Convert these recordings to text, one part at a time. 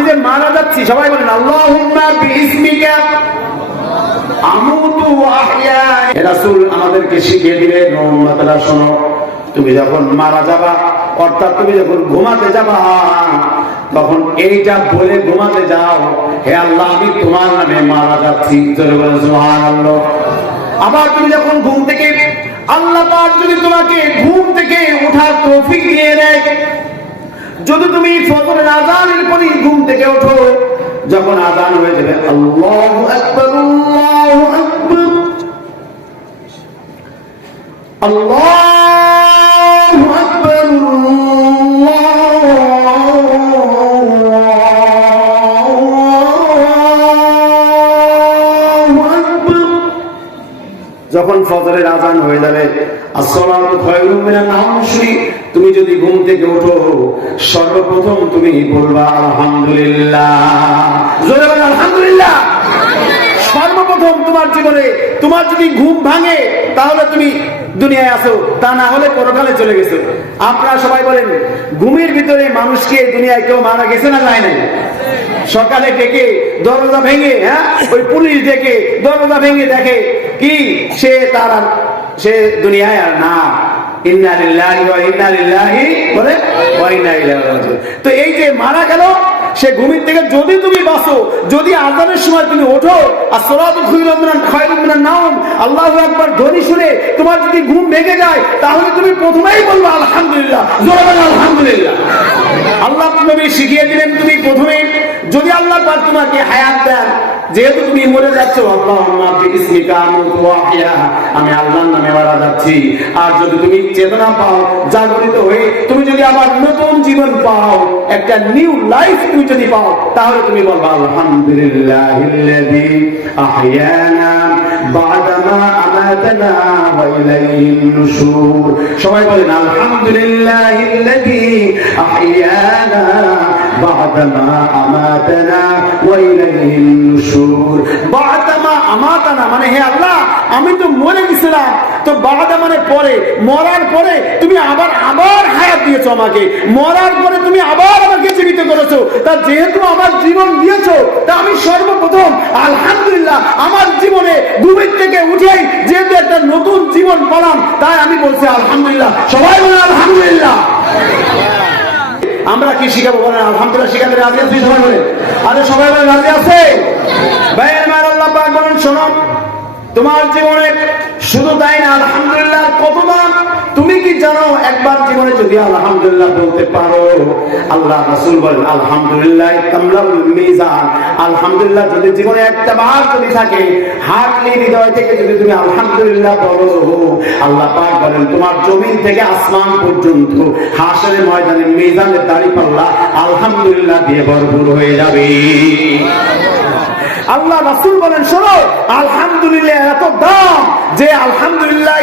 আমি যে মারা যাচ্ছি, সবাই বলেন রাসূল আমাদেরকে শিখিয়ে উম্মতরা শোনো, তুমি যখন মারা যাবা, অর্থাৎ তুমি যখন ঘুমাতে যাবা, তখন এইটা বলে ঘুমাতে যাও, হে আল্লাহ, আমি তোমার নামে মারা যাচ্ছি। আবার তুমি যখন ঘুম থেকে, আল্লাহ যদি তোমাকে ঘুম থেকে ওঠার তৌফিক দিয়ে দেয়, যদি তুমি ফজরের ওঠো যখন আদান হয়ে যাবে আল্লাহ আকবার আল্লাহু আকবার। আল্লাহু যখন ফজরের আজান হয়ে যাবে তুমি যদি ঘুম থেকে উঠো সর্বপ্রথম তুমি বলবা, আলহামদুলিল্লাহ। আলহামদুলিল্লাহ। সর্বপ্রথম তোমার জীবনে। তোমার যদি ঘুম ভাঙে, তাহলে তুমি দুনিয়ায় আসো। তা না হলে পরকালে চলে গেছো। আপনারা সবাই বলেন, ঘুমের ভিতরে মানুষকে দুনিয়ায় কেউ মারা গেছে না যায় নাই? সকালে ডেকে দরজা ভেঙে হ্যাঁ? ওই পুলিশ ডেকে দরজা ভেঙে দেখে কি? সে তার সে দুনিয়ায় আর না। ইন্না লিল্লাহি ওয়া ইন্না লিল্লাহি বলে ওয়া ইন্না ইলাইহি রাজিউন। তো এই যে মারা গেল সে ঘুমির থেকে যদি তুমি বাঁচো, যদি আজানের সময় তুমি ওঠো, আর সোলাদ খুইরুম মিনান খায়রুম আল্লাহ একবার ধ্বনি শুনে তোমার যদি ঘুম ভেঙে যায়, তাহলে তুমি প্রথমেই বলব, আলহামদুলিল্লাহ। আলহামদুলিল্লাহ। আল্লাহ নবী শিখিয়ে দিলেন, তুমি প্রথমে যদি আল্লাহ পাক তোমাকে হায়াত দেন, যেহেতু তুমি মরে যাচ্ছ আমি আল্লাহর নামে মারা যাচ্ছি। আর যদি তুমি চেতনা পাও, জাগরিত হয়ে তুমি যদি আবার নতুন জীবন পাও, একটা নিউ লাইফ তুমি যদি পাও, তাহলে তুমি বলবা, আলহামদুলিল্লাহিল্লাযী আহইয়ানা বা'দামা আমাতানা ওয়া ইলাইহিন নুশুর। সবাই বলেন, আলহামদুলিল্লাহিল্লাযী আহইয়ানা আমাতানা ওয়া ইলাইহিন নুশুর। বা'দামা আমাতানা মানে হে আল্লাহ, আমি তো মরে গেছিলাম। তো বাদা মানে পরে, মরার পরে তুমি আবার আবার হায়াত দিয়েছ আমাকে। মরার পরে তুমি আবার আমাকে জীবিত করেছ। তা যেহেতু আমার জীবন দিয়েছ, তা আমি সর্বপ্রথম, আলহামদুলিল্লাহ, আমার জীবনে ঘুমের থেকে উঠেই যেহেতু একটা নতুন জীবন পেলাম, তাই আমি বলছি আলহামদুলিল্লাহ। সবাই বলে আলহামদুলিল্লাহ। আমরা কি শিখাবো বলেন? আলহামদুলিল্লাহ শিখাতে রাজি আছি সবাই বলেন। আরে সবাই বলেন, রাজি আছে? ভাইয়ের মার আল্লাহ পাক বলেন, শোনো, তোমার জীবনে শুধু তাই না, আলহামদুলিল্লাহ কত দাম তুমি কি জানো, একবার জীবনে যদি আলহামদুলিল্লাহ বলতে পারো, আল্লাহ রাসূল বলেন, আলহামদুলিল্লাহ মিজান। আলহামদুলিল্লাহ, যদি জীবনে একটা বার যদি থাকে হার্টলি হৃদয় থেকে যদি তুমি আলহামদুলিল্লাহ বলো, আল্লাহ পাক বলেন, তোমার জমিন থেকে আসমান পর্যন্ত হাসরের ময়দানে মিজানের দাড়ি পাল্লা আলহামদুলিল্লাহ দিয়ে ভরপুর হয়ে যাবে। আল্লাহ রাসূল বলেন, শোনো, আলহামদুলিল্লাহ এত দাম যে আলহামদুলিল্লাহ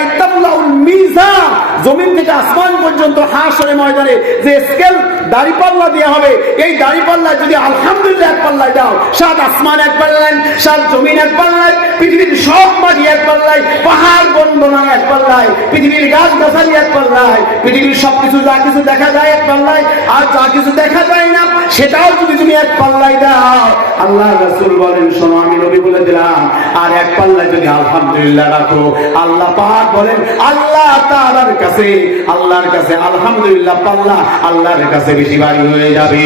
মিজান, জমিন থেকে আসমান পর্যন্ত হাসরে ময়দানে যে স্কেল দাড়িপাল্লা দেওয়া হবে, এই দাড়িপাল্লা যদি আলহামদুলিল্লাহ এক পাল্লায় দাও, সাত আসমান এক পাল্লায়, সাত জমিন এক পাল্লায় পৃথিবীর সব মাটি এক পাল্লায়, পাহাড় বন্দনা এক পাল্লায়, পৃথিবীর গাছ গাছালি এক পাল্লায়, পৃথিবীর সবকিছু যা কিছু দেখা যায় এক পাল্লায়, আর যা কিছু দেখা যায় না, সেটাও যদি তুমি এক পাল্লায় দাও। আল্লাহ রাসূল বলেন, শোনো, আমি নবী বলে দিলাম, আর এক পাল্লায় যদি আলহামদুলিল্লাহ রাখো, আল্লাহ পাক বলেন, আল্লাহ তাআলার কাছে, আল্লাহর কাছে আলহামদুলিল্লাহ পাল্লা, আল্লাহর কাছে বেশি বাড়ি হয়ে যাবে।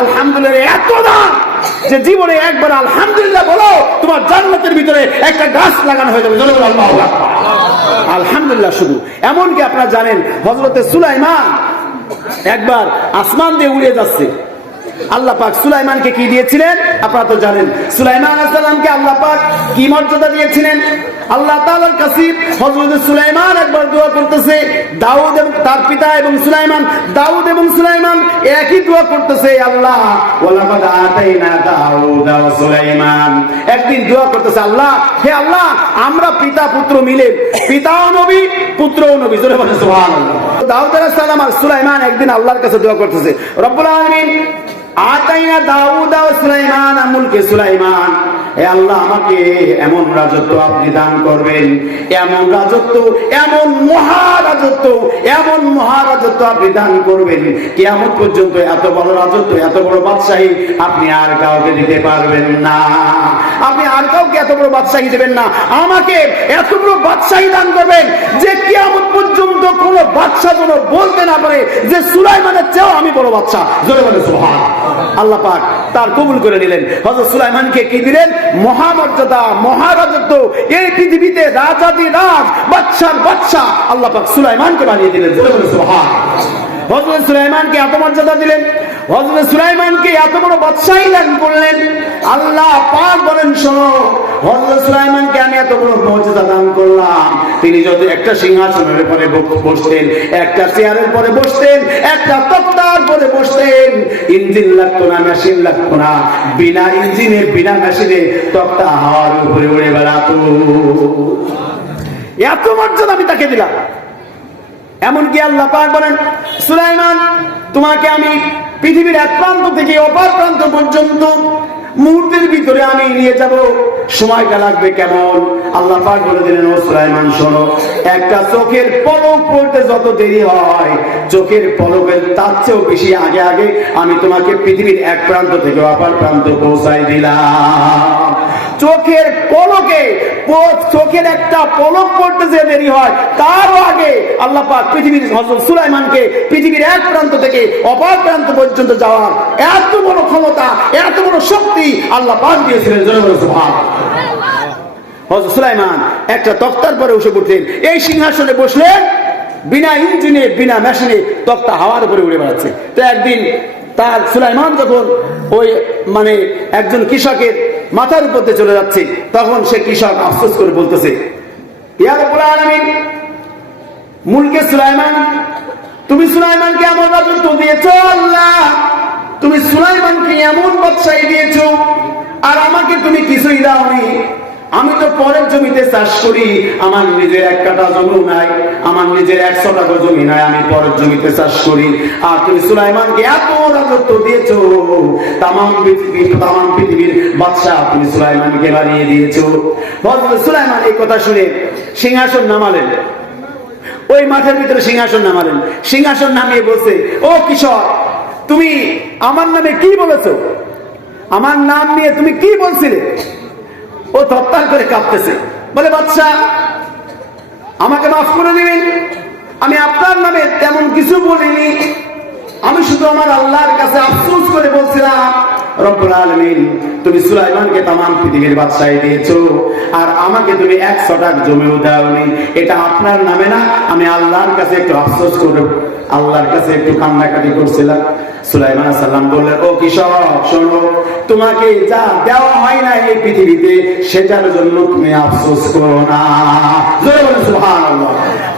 আলহামদুলিল্লাহ, এত দাম! যে জীবনে একবার আলহামদুলিল্লাহ বলো, তোমার জান্নাতের ভিতরে একটা গাছ লাগানো হয়ে যাবে। আলহামদুলিল্লাহ শুধু। এমনকি আপনারা জানেন হজরতে সুলাইমান একবার আসমান দিয়ে উড়ে যাচ্ছে। আল্লাহ পাক সুলাইমানকে কি দিয়েছিলেন? আপনারা তো জানেন। সুলাইমান আসসালামকে আল্লাহ পাক কি মর্যাদা দিয়েছিলেন? আল্লাহ তাআলার কাছে হযরত সুলাইমান একবার দোয়া করতেছে। দাউদ এবং তার পিতা এবং সুলাইমান, দাউদ এবং সুলাইমান একই দোয়া করতেছে আল্লাহ, ওয়ালাকাদ আতাইনা দাউদ ওয়া সুলাইমান। একদিন দোয়া করতেছে, আল্লাহ, হে আল্লাহ, আমরা পিতা পুত্র মিলে পিতাও নবী পুত্রও নবী। জোরে বলেন, সুবহানাল্লাহ। দাউদ আলাইহিস সালাম আর সুলাইমান একদিন আল্লাহর কাছে দোয়া করতেছে, রব্বুল আলামিন আতাইনা দাউদ সুলাইমান মুলকে সুলাইমান। এ আল্লাহ আমাকে এমন রাজত্ব আপনি দান করবেন, এমন রাজত্ব, এমন এমন আপনি দান করবেন। কেমন পর্যন্ত এত বড় রাজত্ব, এত বড় বাদশাহী আপনি আর কাউকে দিতে পারবেন না। আপনি আর কাউকে এত বড় বাদশাহী দেবেন না। আমাকে এত বড় বাদশাহী দান করবেন যে কেমন পর্যন্ত কোন বাদশাহ বলতে না পারে যে সুলাইমানের চেয়েও আমি বড় বাদশা জোরে সোহান আল্লাহ পাক তার কবুল করে নিলেন। হজরত সুলাইমানকে কি দিলেন? মহামর্যাদা, মহারাজত্ব। এই পৃথিবীতে রাজাদি রাজ, বাদশার বাদশা আল্লাহ পাক সুলাইমানকে বানিয়ে দিলেন। হজরত সুলাইমানকে এত মর্যাদা দিলেন হজরত সুলাইমানকে এত বড় বাদশাহী দান করলেন। আল্লাহ পাক বলেন, শোনো হজরত সুলাইমানকে আমি এত বড় মর্যাদা দান করলাম। তিনি যদি একটা সিংহাসনের পরে বসতেন, একটা চেয়ারের পরে বসতেন, একটা তক্তার পরে বসতেন। ইঞ্জিন লাগতো না, মেশিন লাগতো না। বিনা ইঞ্জিনে, বিনা মেশিনে তক্তা হাওয়ার উপরে উড়ে বেড়াতো। এত মর্যাদা আমি তাকে দিলাম। এমনকি আল্লাহ পাক বলেন, সুলাইমান, তোমাকে আমি পৃথিবীর এক প্রান্ত থেকে অপর প্রান্ত পর্যন্ত মুহূর্তের ভিতরে আমি নিয়ে যাব। সময়টা লাগবে কেমন? আল্লাহ পাক বলে দিলেন, ও সুলাইমান, শোনো, একটা চোখের পলক পড়তে যত দেরি হয়, চোখের পলকের তার চেয়েও বেশি আগে আগে আমি তোমাকে পৃথিবীর এক প্রান্ত থেকে অপর প্রান্ত পৌঁছাই দিলাম। চোখের পলকে চোখের একটা পলক পড়তে যে দেরি হয়, তারও আগে আল্লাহ পাক পৃথিবীর হযরত সুলাইমানকে পৃথিবীর এক প্রান্ত থেকে অপর প্রান্ত পর্যন্ত যাওয়ার এত বড় ক্ষমতা, এত বড় শক্তি আল্লাহ পাক দিয়েছিলেন। জোরে বলে সুলাইমান একটা তক্তার পরে বসে পড়তেন এই সিংহাসনে বসলেন বিনা ইঞ্জিনে, বিনা মেশিনে তক্তা হাওয়ার উপরে উড়ে বেড়াচ্ছে। তো একদিন তার সুলাইমান যখন ওই মানে একজন কৃষকের মাথার উপর চলে যাচ্ছে, তখন সে কৃষক আফসোস করে বলতেছে মুলকে সুলাইমান, তুমি সুলাইমানকে এমন রাজত্ব দিয়েছ, আল্লাহ! তুমি সুলাইমানকে এমন বাদশাহী দিয়েছ, আর আমাকে তুমি কিছুই দাওনি। আমি তো পরের জমিতে চাষ করি, আমার নিজের এক কাটা জমি নাই, আমার নিজের একশো টাকা জমি নাই, আমি পরের জমিতে চাষ করি। আর তুমি সুলাইমানকে এত রাজত্ব দিয়েছ, তামাম তামাম পৃথিবীর বাদশাহ তুমি সুলাইমানকে বানিয়ে দিয়েছ। সুলাইমান এই কথা শুনে সিংহাসন নামালেন। ওই মাঠের ভিতরে সিংহাসন নামালেন। সিংহাসন নামিয়ে বলছে, ও কিশোর, তুমি আমার নামে কি বলেছ? আমার নাম নিয়ে তুমি কি বলছিলে? ও থরথর করে কাঁপতেছে। বলে বাচ্চা আমাকে মাফ করে দিবেন। আমি আপনার নামে তেমন কিছু বলিনি। আমি শুধু আমার আল্লাহর কাছে আফসোস করে বলছিলাম, রব্বুল আলামিন, তুমি সুলাইমানকে তামাম পৃথিবীর বাদশাহী দিয়েছ, আর আমাকে তুমি এক জমিও দাওনি। এটা আপনার নামে না, আমি আল্লাহর কাছে একটু আফসোস করে আল্লাহর কাছে একটু কান্নাকাটি করছিলাম। সুলাইমান সাল্লাম বললেন, ও শোনো, তোমাকে যা দেওয়া হয় না এই পৃথিবীতে, সেটার জন্য তুমি আফসোস করো না।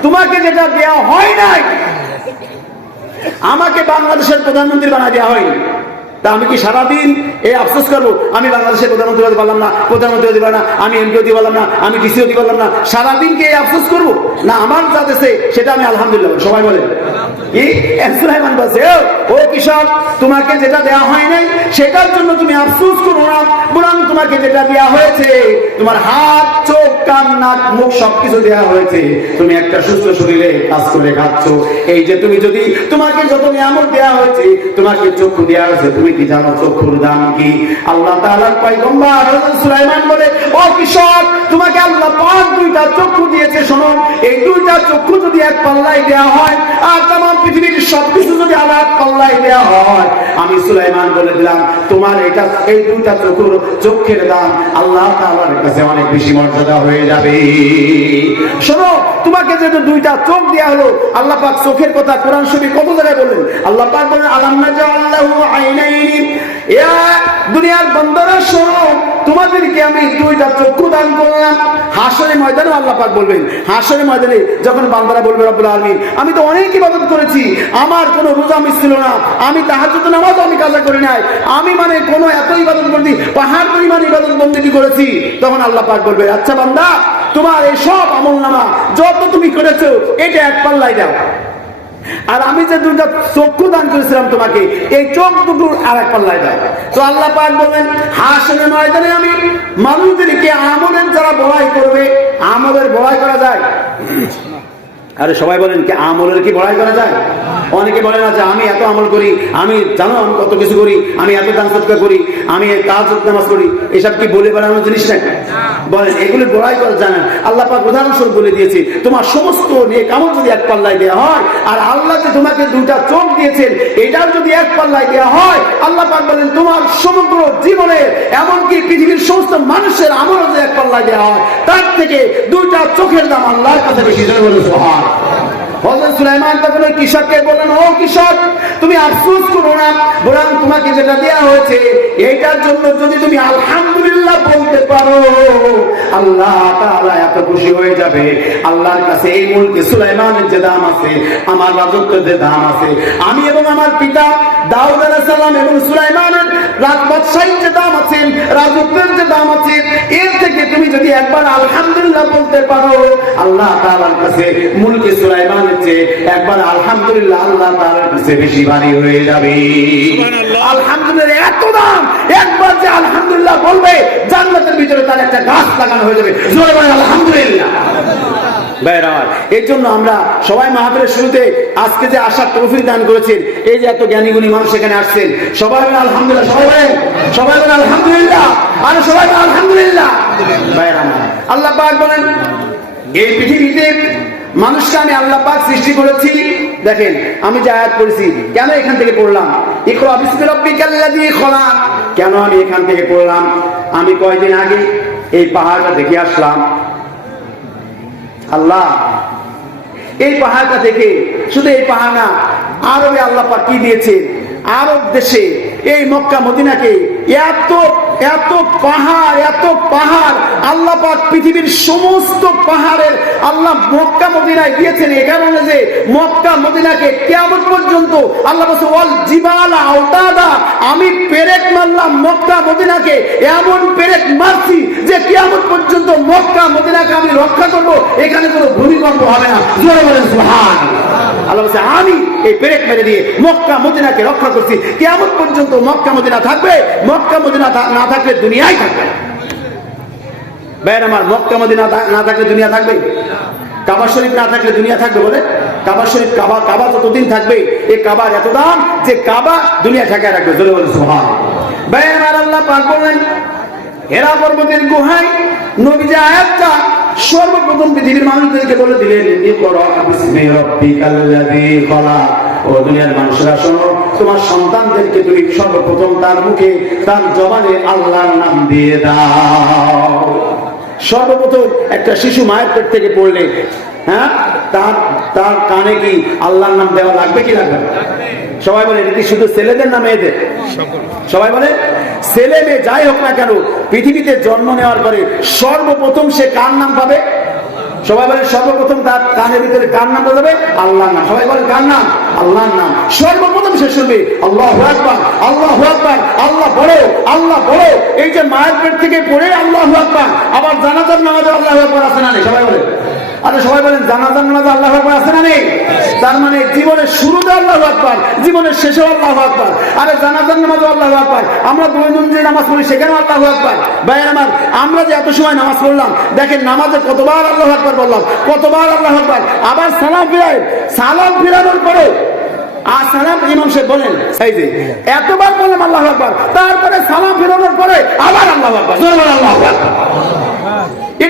তোমাকে যেটা দেওয়া হয় নাই আমাকে বাংলাদেশের প্রধানমন্ত্রী বানা দেওয়া হয়নি তা আমি কি সারাদিন এই আফসোস করব? আমি বাংলাদেশের প্রধানমন্ত্রী হতে পারলাম না প্রধানমন্ত্রী হতে পারলাম না আমি এমপি হতে পারলাম না আমি ডিসি হতে পারলাম না। সারাদিন কি এই আফসোস করব? না আমার যা দেশে সেটা আমি আলহামদুলিল্লাহ সবাই বলে কি? সুলাইমান বলছে "ও, ও তোমাকে তুমি একটা সুস্থ শরীরে এই যে তুমি যদি তোমাকে যত নিয়ামত দেওয়া হয়েছে তোমাকে চক্ষু দেওয়া হয়েছে তুমি চক্ষুর কি? আল্লাহ সুলাইমান বলে, ও কৃষক, তোমাকে আল্লাহ পাক দুইটা চক্ষু দিয়েছে, শোনো। এই দুইটা চক্ষু যদি এক হয়, আর পৃথিবীর সবকিছু যদি হয়, আমি সুলাইমান বলে দিলাম, তোমার এটা, এই দুইটা চক্ষুর চক্ষের দাম আল্লাহ তাআলার কাছে অনেক বেশি মর্যাদা হয়ে যাবে। শোনো, তোমাকে যেহেতু দুইটা চোখ দেওয়া হলো, আল্লাহ পাক চোখের কথা কোরআন শরীফ কত জায়গায় বললেন? আল্লাহ পাক বলেন জাআল্লাহু আইনাইনি ইয়া দুনিয়ার বান্দারা শোনো তোমাদেরকে আমি দুইটা চক্ষু দান করলাম। হাসরে ময়দানে বলবেন, হাসরে ময়দানে যখন বান্দারা বলবে, রব্বুল আলামিন, আমি তো অনেক ইবাদত করেছি, আমার কোনো রোজা মিস ছিল না, আমি তাহাজ্জুদ নামাজও আমি কাজা করি নাই, আমি মানে কোনো এত ইবাদত করছি পাহাড় পরিমাণ ইবাদত বন্দেগী করেছি? তখন আল্লাহ পাক বলবে আচ্ছা বান্দা, তোমার এই সব আমল নামা যত তুমি করেছ, এটা এক পাল্লাই দাও। আর আমি যে দুটা চক্ষু দান করেছিলাম তোমাকে, এই চোখ দুটো আর এক পাল্লায় দাও। তো আল্লাহ পাক বলেন হাসনের ময়দানে আমি মানুষদেরকে আমলের যারা বড়াই করবে আমাদের বড়াই করা যায়। আরে সবাই বলেন কি, আমলের কি বড়াই করা যায়? অনেকে বলেন আছে আমি এত আমল করি, আমি জানো আমি কত কিছু করি, আমি এত দান সৎকার করি, আমি কাজ নামাজ করি এসব কি বলে বেড়ানোর জিনিস না বলেন, এগুলি বড়াই করা যায় না। আল্লাহ পাক উদাহরণস্বরূপ বলে দিয়েছে, তোমার সমস্ত নিয়ে কামল যদি এক পাল্লায় দেওয়া হয়, আর আল্লাহ যে তোমাকে দুটা চোখ দিয়েছেন, এটাও যদি এক পাল্লায় দেওয়া হয়, আল্লাহ পাক বলেন, তোমার সমগ্র জীবনে এমনকি পৃথিবীর সমস্ত মানুষের আমল যদি এক পাল্লায় দেওয়া হয়, তার থেকে দুইটা চোখের দাম আল্লাহর কাছে বেশি বলে সুবহান। হযরত সুলাইমান তখন ওই কৃষককে বললেন, ও কৃষক, তুমি আফসোস করো না। বরং তোমাকে যেটা দেয়া হয়েছে, এইটার জন্য যদি তুমি আলহামদুলিল্লাহ বলতে পারো, আল্লাহ তাআলা এত খুশি যাবে। আল্লাহর কাছে এই মুলকে সুলাইমানের যে দাম আছে, আমার রাজত্বের যে দাম আছে, আমি এবং আমার পিতা দাউদ আলাইহিস সালাম এবং সুলাইমানের বাদশাহীর যে দাম আছে রাজত্বের যে দাম আছে এর থেকে তুমি যদি একবার আলহামদুলিল্লাহ বলতে পারো আল্লাহ তাআলার কাছে মুলকে সুলাইমানের চেয়ে একবার আলহামদুলিল্লাহ আল্লাহ তাআলার কাছে বেশি ভারী হয়ে যাবে। আলহামদুলিল্লাহ এত দাম! একবার যে আলহামদুলিল্লাহ বলবে জান্নাতের ভিতরে তার একটা গাছ লাগানো হয়ে যাবে। জোরে বলেন আলহামদুলিল্লাহ। ভাইয়ের এই জন্য আমরা সবাই মাহফিলের শুরুতে আজকে যে আসার তৌফিক দান করেছেন, এই যে এত জ্ঞানী গুণী মানুষ এখানে আসছেন, সবাই আলহামদুলিল্লাহ, সবাই বলেন সবাই বলেন আলহামদুলিল্লাহ, আর সবাই বলেন আলহামদুলিল্লাহ। ভাইয়ের আল্লাহ পাক বলেন, এই পৃথিবীতে মানুষকে আমি আল্লাহ পাক সৃষ্টি করেছি। দেখেন, আমি যে আয়াত পড়েছি, কেন এখান থেকে পড়লাম? ইকরা রাব্বিকাল্লাযী খলাক। কেন আমি এখান থেকে পড়লাম? আমি কয়দিন আগে এই পাহাড়টা দেখে আসলাম। আল্লাহ, এই পাহাড়টা থেকে শুধু এই পাহাড় না, আরবে আল্লাহ পাক কি দিয়েছে আরব দেশে এই মক্কা মদিনাকে এত এত পাহাড় এত পাহাড়, আল্লাহ পাক পৃথিবীর সমস্ত পাহাড়ের আল্লাহ মক্কা মদিনায় দিয়েছেন এখানে বলে যে মক্কা মদিনাকে কেমন পর্যন্ত আল্লাহ বলছে, ওয়াল জিবাল আওতাদা। আমি পেরেক মারলাম মক্কা মদিনাকে, এমন পেরেক মারছি যে কেমন পর্যন্ত মক্কা মদিনাকে আমি রক্ষা করব, এখানে কোনো ভূমিকম্প হবে না। জোরে বলেন সুবহান আল্লাহ বলছে আমি এই পেরেক মেরে দিয়ে মক্কা, মদিনাকে রক্ষা করছি। কেমন পর্যন্ত মক্কা, মদিনা থাকবে। মক্কা, মদিনা না থাকলে দুনিয়াই থাকবে। ভাইয়ের আমার, মক্কা, মদিনা না থাকলে দুনিয়া থাকবে? কাবা শরীফ না থাকলে দুনিয়া থাকবে বলে? কাবা শরীফ, কাবা কাবা যতদিন থাকবে এই কাবার এত দাম যে কাবা দুনিয়া ঠেকায় রাখবে। জোরে বলে সুবহান ভাইয়ের আমার আল্লাহ পাক বললেন, হেরা পর্বতের গুহায় নবী যে আয়াতটা সর্বপ্রথম পৃথিবীর মানুষদেরকে বলে দিলেন ও দুনিয়ার মানুষরা, শোনো, তোমার সন্তানদেরকে তুমি সর্বপ্রথম তার মুখে, তার জবানে আল্লাহর নাম দিয়ে দাও। সর্বপ্রথম একটা শিশু মায়ের পেট থেকে পড়লে হ্যাঁ? তার তার কানে কি আল্লাহর নাম দেওয়া লাগবে কি লাগবে সবাই বলে, এটা শুধু ছেলেদের না মেয়েদের? সবাই বলে, ছেলে মেয়ে যাই হোক না কেন, পৃথিবীতে জন্ম নেওয়ার পরে সর্বপ্রথম সে কার নাম পাবে? সবাই বলে, সর্বপ্রথম তার কানের ভিতরে কার নাম বলবে আল্লাহর নাম। সবাই বলে, কার নাম? আল্লাহর নাম। সর্বপ্রথম সে শুনবে? আল্লাহ আকবার আল্লাহ আকবার, আল্লাহ বড় আল্লাহ বড়। এই যে মায়ের পেট থেকে পড়ে আল্লাহ আকবার। আবার জানাজার নামাজে আল্লাহ আকবার আছে না নেই? সবাই বলে আরে সবাই বলেন, জানাজার নামাজে আল্লাহ আকবার আছে না নেই? তার মানে জীবনের শুরুতে আল্লাহ আকবার, জীবনের শেষে আল্লাহ আকবার। আরে জানাজার নামাজে আল্লাহ আকবার। আমরা দৈনন্দিন যে নামাজ পড়ি সেখানে আল্লাহ আকবার। ভাইয়ের আমার, আমরা যে এত সময় নামাজ পড়লাম, দেখেন নামাজে কতবার আল্লাহ আকবার বললাম, কতবার আল্লাহ আকবার। আবার সালাম ফিরাই, সালাম ফিরানোর পরে আর সালাম ইমাম সাহেব বলেন, এই যে, এতবার বললাম আল্লাহ আকবার, তারপরে সালাম ফেরানোর পরে আবার আল্লাহ আকবার। আল্লাহ আকবার।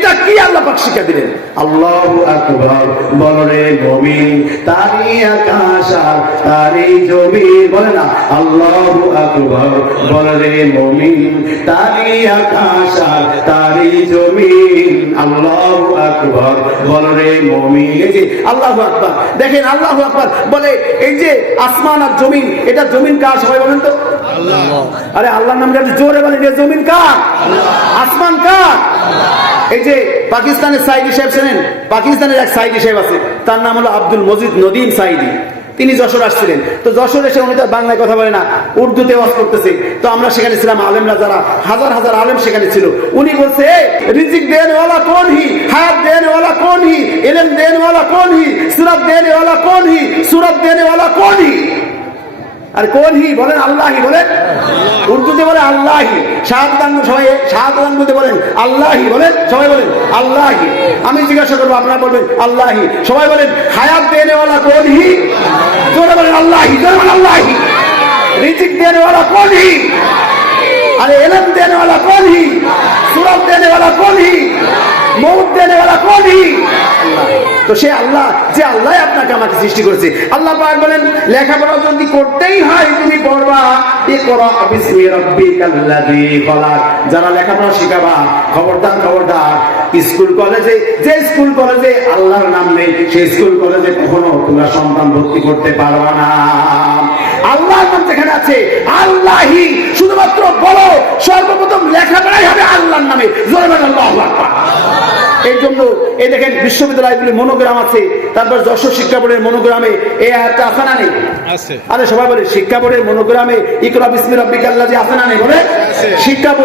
এটা কি আল্লাহ পাক শিক্ষা দিলেন? আল্লাহু আকবার বল রে মুমিন তারি আকাশ আর তারি জমিন। বলে না আল্লাহু আকবার বল রে মুমিন তারি আকাশ আর তারি জমিন। আল্লাহু আকবার বল রে মুমিন। এই যে আল্লাহু আকবার দেখেন আল্লাহু আকবার বলে এই যে আসমান আর জমিন এটা জমিন কার সবাই বলেন তো? আল্লাহ। আরে আল্লাহর নাম জোরে বলেন যে জমিন কার? কার এই যে পাকিস্তানের সাইদি সাহেব শোনেন পাকিস্তানের এক সাইদি সাহেব আছে, তার নাম হলো আব্দুল মজিদ নদীম সাইদি। তিনি যশোর আসছিলেন। তো যশোর এসে উনি তো বাংলায় কথা বলে না, উর্দুতে ওয়াজ করতেছে। তো আমরা সেখানে ছিলাম, আলেমরা যারা, হাজার হাজার আলেম সেখানে ছিল। উনি বলছে রিজিক দেন ওয়ালা কোন হি? হায়াত দেন ওয়ালা কোন হি? এলেম দেন ওয়ালা কোন হি? সুরত দেন ওয়ালা কোন হি? সুরত দেন ওয়ালা কোন হি? আর কোন হি বলেন আল্লাহি বলেন? উর্দুতে বলে আল্লাহি। সাহাদাঙ্গ সবাই সাহাদাঙ্গতে বলেন আল্লাহি বলেন? সবাই বলেন আল্লাহি। আমি জিজ্ঞাসা করব, আপনারা বলবেন আল্লাহি। সবাই বলেন হায়াত দেনেওয়ালা কোন হি? জোরে বলেন আল্লাহি, জোরে বলেন আল্লাহি। রিজিক দেনেওয়ালা কোন হি? আরে এলম দেনেওয়ালা কোন হি? সুরত দেনেওয়ালা কোন হি? তো সে আল্লাহ, যে আল্লাহ আপনাকে আমাকে সৃষ্টি করেছে। আল্লাহ পাক বলেন, লেখাপড়া যদি করতেই হয়, তুমি পড়বা। যারা লেখাপড়া শিখাবা, খবরদার খবরদার, স্কুল, কলেজে, যে স্কুল, কলেজে আল্লাহর নাম নেই, সেই স্কুল, কলেজে কখনো তোমরা সন্তান ভর্তি করতে পারবা না। আল্লাহ যেখানে আছে আল্লাহি শুধুমাত্র বলো সর্বপ্রথম লেখাপড়াই হবে আল্লাহর নামে। জোরে বলেন আল্লাহু আকবার। এই জন্য এই দেখেন বিশ্ববিদ্যালয়গুলি মনোগ্রাম আছে তারপর যশোর শিক্ষা বোর্ডের মনোগ্রামে এই একটা আসানা নেই? আছে। আরে সবাই বলে শিক্ষা বোর্ডের মনোগ্রামে ইকরা বিসমি রব্বিকাল্লাহ যে আসানা নেই? বলে? শিক্ষা বোর্ড